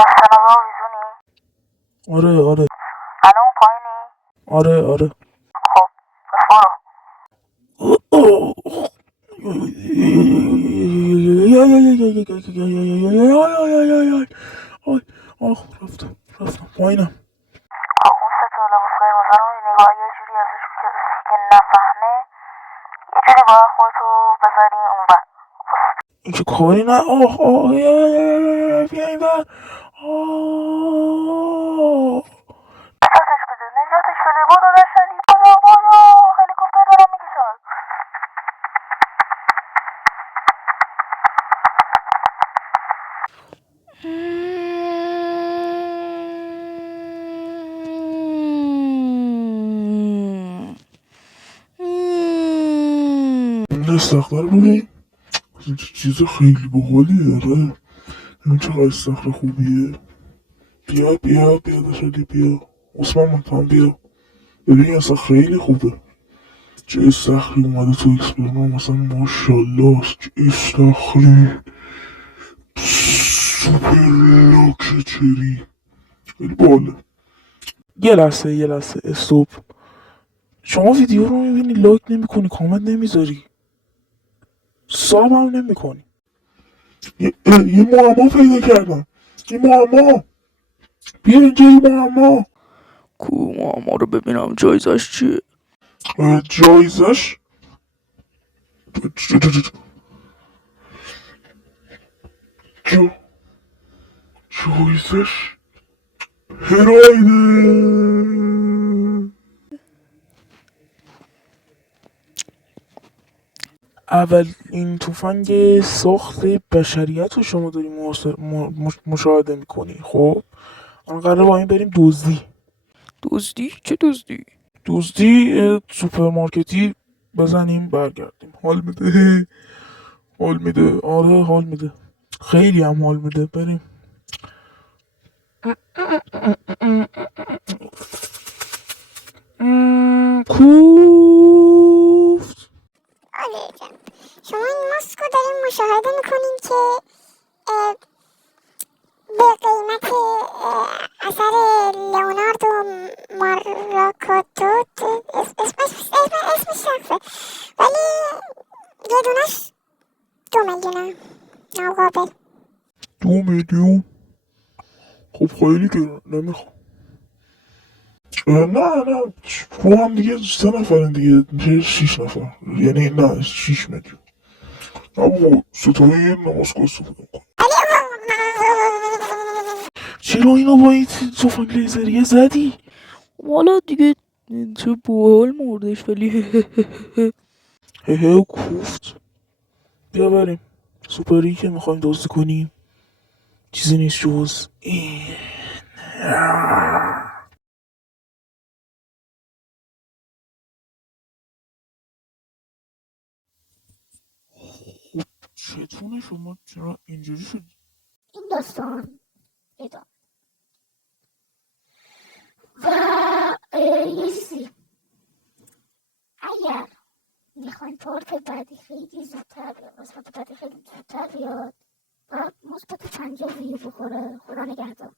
دستنامه آویزونی؟ آره. الان اون پایینی؟ آره. خب پس برو. رفتم پایینم. خب اون سه تا لباس قرمز رو نگاه یه جوری ازشون که نفهمه، یه جوری باید خودتو بذاری اون بر. این که کاری نه. بیا این بر. نجاتش بده برو داشتنی برو هلیکوپتر دارم میکشم. این استخبار بودی؟ چیز خیلی باحالیه. آره این چقدر استخر خوبیه. بیا داشتی بیا عثمان هم بیا ببین اصلا خیلی خوبه. چه استخری اومده تو اکسپرمان مثلا ماشالله. چه استخری سوپر لاکچری خیلی باله. یه لحظه استوب. شما ویدیو رو میبینی لایک نمیکنی کامنت نمیذاری ساب هم نمیکنی. یه معما پیدا کردم. یه معما. بیا اینجا یه معما. کو معما رو ببینم جایزش چیه؟ جایزش جایزش هرایده. اولین تفنگ ساخت بشریت رو شما داری مشاهده میکنی. خب من قراره با این بریم دزدی. دزدی؟ چه دزدی؟ دزدی سوپرمارکتی بزنیم برگردیم. حال میده. آره حال میده. خیلی هم حال میده. بریم. کوفت. آره جان، شما این ماسک رو داریم مشاهده میکنین که به قیمت اثر لئوناردو ماراکاتوت اسمش سخته، ولی یه دونش 2 میلیونه ناقابل. 2 میلیون؟ خب خیلی گرون نمیخوام. نه رو هم دیگه 3 نفرین دیگه میشه 6 نفر. یعنی نه 6 میلیون. نه بابا ستاره یه نمازگاه استفاده کن. چرا اینو با این تفنگ لیزریه زدی؟ والا دیگه چه باحال مردش ولی کوفت. بیا بریم. سوپری که میخوایم دزدی کنیم چیزی نیست جز این. چتونه شما چرا اینجوری شد؟ این داستان ادامه و یه چیزی، اگر میخواین پارت بعدی خیلی زودتر بیاد، قسمت بعدی خیلی زودتر بیاد، باید مثبت 50 ویو بخوره. خدا نگهدار.